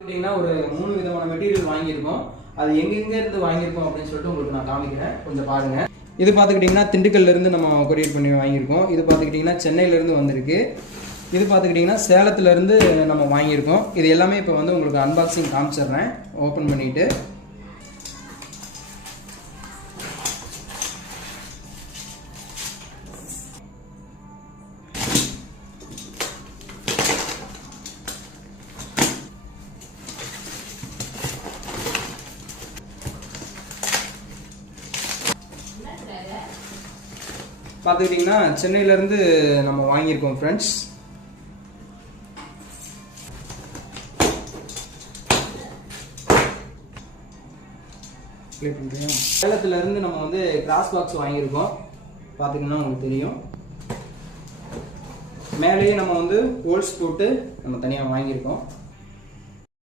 பார்த்தீங்கன்னா ஒரு 3 விதமான மெட்டீரியல் வாங்கியிருக்கோம். அது எங்கெங்க இருந்து வாங்கியிருக்கோம் அப்படின்னு சொல்லிட்டு உங்களுக்கு நான் காமிக்கிறேன், கொஞ்சம் பாருங்க. இது பார்த்துக்கிட்டிங்கன்னா திண்டுக்கல்ல இருந்து நம்ம கொரியர் பண்ணி வாங்கியிருக்கோம். இது பார்த்துக்கிட்டிங்கன்னா சென்னையிலேருந்து வந்திருக்கு. இது பார்த்துக்கிட்டிங்கன்னா சேலத்துலேருந்து நம்ம வாங்கியிருக்கோம். இது எல்லாமே இப்போ வந்து உங்களுக்கு அன்பாக்சிங் காமிச்சிடுறேன் ஓப்பன் பண்ணிவிட்டு. பார்த்துக்கிட்டிங்கன்னா சென்னையிலேருந்து நம்ம வாங்கியிருக்கோம் ஃப்ரெண்ட்ஸ். சேலத்துலேருந்து நம்ம வந்து கிராஸ் பாக்ஸ் வாங்கியிருக்கோம். பார்த்திங்கன்னா உங்களுக்கு தெரியும். மேலேயே நம்ம வந்து ஹோல்ஸ் போட்டு நம்ம தனியாக வாங்கியிருக்கோம்.